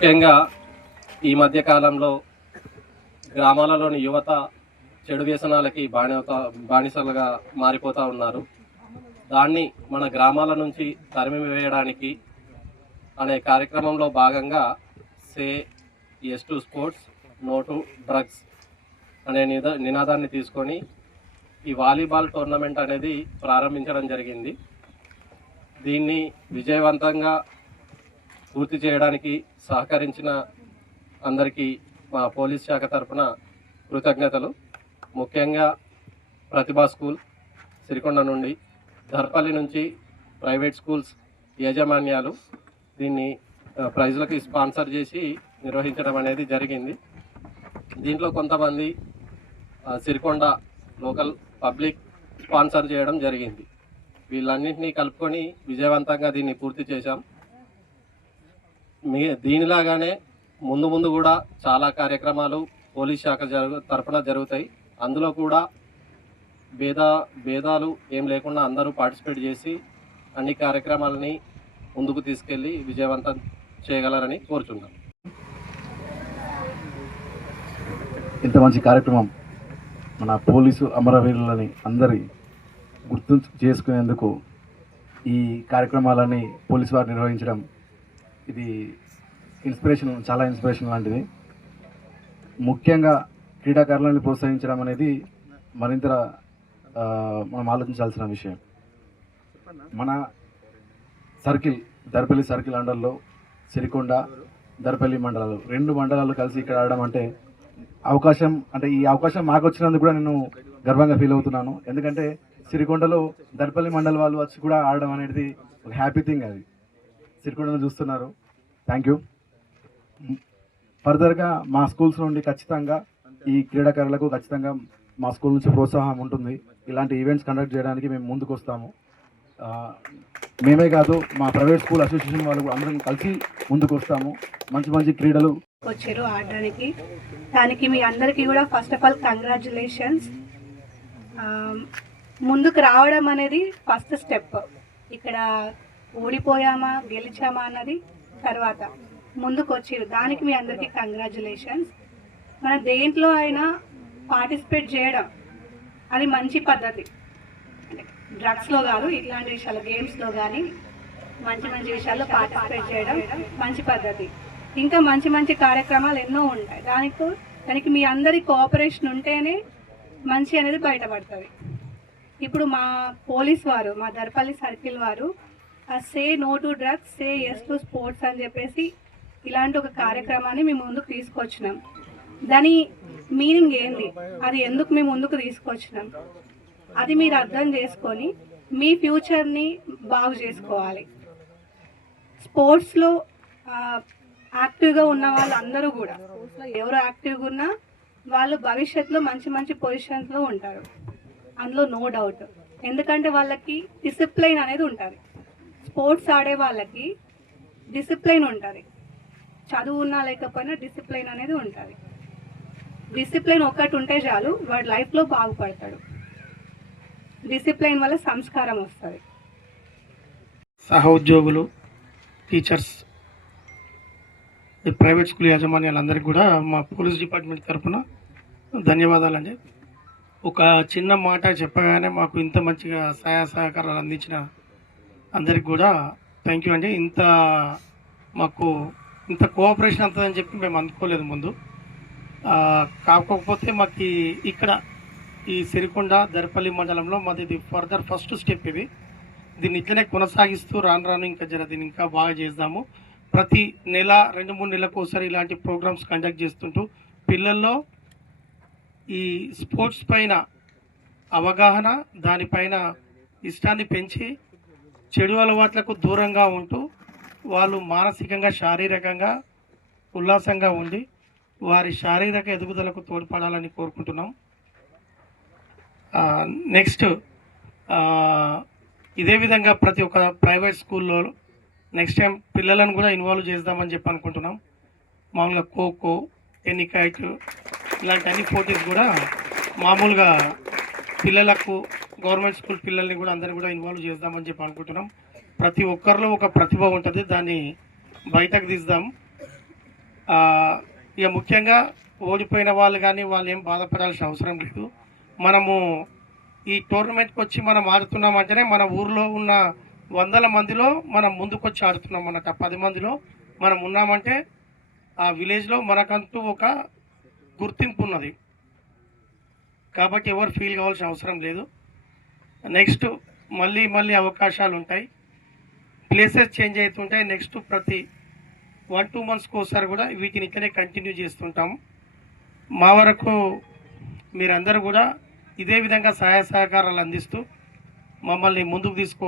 ముఖ్యంగా ఈ మధ్య కాలంలో గ్రామాలలోని యువత చెడు వ్యసనాలకి బానిత బానిసలుగా మారిపోతూ ఉన్నారు. దాన్ని మన గ్రామాల నుంచి తరిమి వేయడానికి అనే కార్యక్రమంలో భాగంగా say yes to sports no to drugs అనే నిదా నినాదాన్ని తీసుకొని ఈ వాలీబాల్ టోర్నమెంట్ అనేది ప్రారంభించడం జరిగింది. దీన్ని విజయవంతంగా పూర్తి చేయడానికి సహకరించిన అందరికీ మా పోలీస్ శాఖ తరఫున కృతజ్ఞతలు. ముఖ్యంగా ప్రతిభా స్కూల్ సిరికొండ నుండి ధర్పల్లి నుంచి ప్రైవేట్ స్కూల్స్ యాజమాన్యాలు దీన్ని ప్రైజ్లకి స్పాన్సర్ చేసి నిర్వహించడం అనేది జరిగింది. దీంట్లో కొంతమంది సిరికొండ లోకల్ పబ్లిక్ స్పాన్సర్ చేయడం జరిగింది. వీళ్ళన్నింటినీ కలుపుకొని విజయవంతంగా దీన్ని పూర్తి చేశాం. దీనిలాగానే ముందు ముందు కూడా చాలా కార్యక్రమాలు పోలీస్ శాఖ జరుగు తరఫున జరుగుతాయి. అందులో కూడా భేద భేదాలు ఏం లేకుండా అందరూ పార్టిసిపేట్ చేసి అన్ని కార్యక్రమాలని ముందుకు తీసుకెళ్ళి విజయవంతం చేయగలరని కోరుచున్నాను. ఇంత మంచి కార్యక్రమం మన పోలీసు అమరవీరులని అందరి గుర్తు చేసుకునేందుకు ఈ కార్యక్రమాలని పోలీసు వారు నిర్వహించడం ఇది ఇన్స్పిరేషన్ చాలా ఇన్స్పిరేషన్ లాంటిది. ముఖ్యంగా క్రీడాకారులను ప్రోత్సహించడం అనేది మరింత మనం ఆలోచించాల్సిన విషయం. మన సర్కిల్ దర్పల్లి సర్కిల్ అండర్లో సిరికొండ దర్పల్లి మండలాలు. రెండు మండలాలు కలిసి ఇక్కడ ఆడడం అంటే అవకాశం అంటే ఈ అవకాశం మాకు వచ్చినందుకు కూడా నేను గర్వంగా ఫీల్ అవుతున్నాను. ఎందుకంటే సిరికొండలో దర్పల్లి మండల వాళ్ళు వచ్చి కూడా ఆడడం అనేది ఒక హ్యాపీ థింగ్ అది. సిరికొండను చూస్తున్నారు. థ్యాంక్ యూ ఫర్దర్గా మా స్కూల్స్ నుండి ఖచ్చితంగా ఈ క్రీడాకారులకు ఖచ్చితంగా మా స్కూల్ నుంచి ప్రోత్సాహం ఉంటుంది. ఇలాంటి ఈవెంట్స్ కండక్ట్ చేయడానికి మేము ముందుకు వస్తాము. మేమే కాదు మా ప్రైవేట్ స్కూల్ అసోసియేషన్ వాళ్ళు అందరం కలిసి ముందుకు వస్తాము. మంచి మంచి క్రీడలు వచ్చారు ఆడడానికి. దానికి మీ అందరికీ కూడా ఫస్ట్ ఆఫ్ ఆల్ కంగ్రాచులేషన్స్ ముందుకు రావడం అనేది ఫస్ట్ స్టెప్ ఇక్కడ ఓడిపోయామా గెలిచామా అన్నది తర్వాత. ముందుకు దానికి మీ అందరికీ కంగ్రాచులేషన్స్ మన దేంట్లో అయినా పార్టిసిపేట్ చేయడం అది మంచి పద్ధతి. డ్రగ్స్లో కాదు ఇట్లాంటి విషయాలు గేమ్స్లో కానీ మంచి మంచి విషయాల్లో పార్టిసిపేట్ చేయడం మంచి పద్ధతి. ఇంకా మంచి మంచి కార్యక్రమాలు ఎన్నో ఉంటాయి. దానికి దానికి మీ అందరి కోఆపరేషన్ ఉంటేనే మంచి అనేది బయటపడుతుంది. ఇప్పుడు మా పోలీస్ వారు మా దర్పల్లి సర్కిల్ వారు say no to drugs say yes to sports అని చెప్పేసి ఇలాంటి ఒక కార్యక్రమాన్ని మేము ముందుకు తీసుకొచ్చినాం. దాని మీనింగ్ ఏంది? అది ఎందుకు మేము ముందుకు తీసుకొచ్చినాం? అది మీరు అర్థం చేసుకొని మీ ఫ్యూచర్ని బాగు చేసుకోవాలి. స్పోర్ట్స్లో యాక్టివ్గా ఉన్న వాళ్ళందరూ కూడా ఎవరు యాక్టివ్గా ఉన్నా వాళ్ళు భవిష్యత్తులో మంచి మంచి పొజిషన్స్లో ఉంటారు. అందులో నో డౌట్ ఎందుకంటే వాళ్ళకి డిసిప్లైన్ అనేది ఉంటుంది. స్పోర్ట్స్ ఆడే వాళ్ళకి డిసిప్లైన్ ఉంటుంది. చదువు ఉన్నా లేకపోయినా డిసిప్లైన్ అనేది ఉంటుంది. డిసిప్లైన్ ఒక్కటి ఉంటే చాలు వాడు లైఫ్లో బాగుపడతాడు. డిసిప్లైన్ వల్ల సంస్కారం వస్తుంది. సహోద్యోగులు టీచర్స్ ప్రైవేట్ స్కూల్ యాజమాన్యాలందరికీ కూడా మా పోలీస్ డిపార్ట్మెంట్ తరఫున ధన్యవాదాలండి. ఒక చిన్న మాట చెప్పగానే మాకు ఇంత మంచిగా సహాయ సహకారాలు అందించిన అందరికి కూడా థ్యాంక్ యూ అండి. ఇంత మాకు ఇంత కోఆపరేషన్ అంతదని చెప్పి మేము అనుకోలేదు ముందు. కాకపోతే మాకు ఇక్కడ ఈ సిరికొండ దర్పల్లి మండలంలో మాది ఇది ఫర్దర్ ఫస్ట్ స్టెప్ ఇది. దీన్ని ఇట్లనే కొనసాగిస్తూ రాను రాను ఇంకా జర దీన్ని ఇంకా బాగా చేద్దాము. ప్రతి నెల రెండు మూడు నెలలకు ఒకసారి ఇలాంటి ప్రోగ్రామ్స్ కండక్ట్ చేస్తుంటూ పిల్లల్లో ఈ స్పోర్ట్స్ పైన అవగాహన దానిపైన ఇష్టాన్ని పెంచి చెడు అలవాట్లకు దూరంగా ఉంటూ వాళ్ళు మానసికంగా శారీరకంగా ఉల్లాసంగా ఉండి వారి శారీరక ఎదుగుదలకు తోడ్పడాలని కోరుకుంటున్నాం. నెక్స్ట్ ఇదే విధంగా ప్రతి ఒక్క ప్రైవేట్ స్కూల్లో నెక్స్ట్ టైం పిల్లలను కూడా ఇన్వాల్వ్ చేద్దామని చెప్పి అనుకుంటున్నాం. మామూలుగా ఖోఖో టెన్నికైట్ ఇలాంటి అన్ని పోటీస్ కూడా మామూలుగా పిల్లలకు గవర్నమెంట్ స్కూల్ పిల్లల్ని కూడా అందరినీ కూడా ఇన్వాల్వ్ చేద్దామని చెప్పి అనుకుంటున్నాం. ప్రతి ఒక్కరిలో ఒక ప్రతిభ ఉంటుంది దాన్ని బయటకు తీద్దాం. ఇక ముఖ్యంగా ఓడిపోయిన వాళ్ళు కానీ వాళ్ళు ఏం బాధపడాల్సిన అవసరం లేదు. మనము ఈ టోర్నమెంట్కి వచ్చి మనం ఆడుతున్నామంటేనే మన ఊర్లో ఉన్న వందల మందిలో మనం ముందుకొచ్చి ఆడుతున్నాం అన్నట్టు. పది మందిలో మనం ఉన్నామంటే ఆ విలేజ్లో మనకంటూ ఒక గుర్తింపు ఉన్నది. కాబట్టి ఎవరు ఫీల్ కావాల్సిన అవసరం లేదు. నెక్స్ట్ మళ్ళీ మళ్ళీ అవకాశాలు ఉంటాయి. ప్లేసెస్ చేంజ్ అవుతుంటాయి. నెక్స్ట్ ప్రతి వన్ టూ మంత్స్కి ఒకసారి కూడా వీటిని ఇట్లనే కంటిన్యూ చేస్తుంటాము. మా వరకు మీరందరూ కూడా ఇదే విధంగా సహాయ సహకారాలు అందిస్తూ మమ్మల్ని ముందుకు తీసుకో